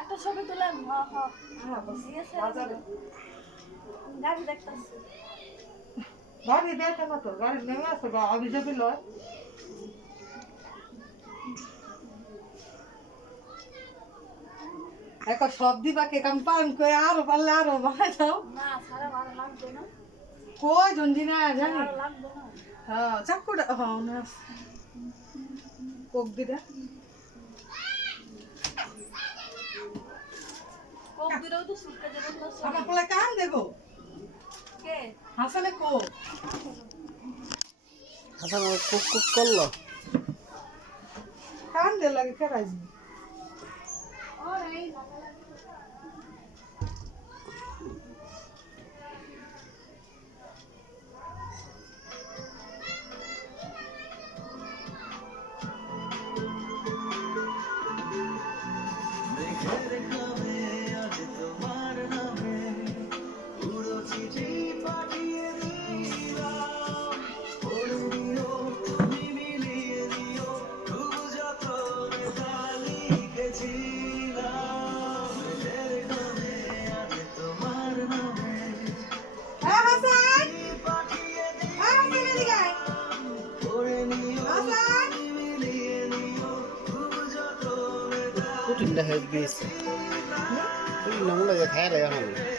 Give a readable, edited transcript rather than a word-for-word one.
একটা ছবি তুলেন। হ্যাঁ হ্যাঁ ঠিক আছে গাড়ি দেখতেছি গাড়ি দেখে না তো গাড়ি নেমে আসো আবি যাবি লয় এখন সব দিবাকে কাম্পান করে আরো পারলে আরো বানাই দাও না সারা ভালো লাগবে না কই জঞ্জি না জানি ভালো লাগবে না হ্যাঁ চাকুটা হ্যাঁ না কোক দিটা কোক দিলেও তো শুটকে যাবেন তো আমার কোলে কান দেখো কে হাসানে কোক হাসান কুক কুক করলো কান দে লাগে খেলাইছি ওরে হ্যাঁ হাসান হ্যাঁ হাসান এদিকে আয় হাসান কুটিনটা হেড দিয়েছে কুটিনটা মনে হয় খায় রে এখন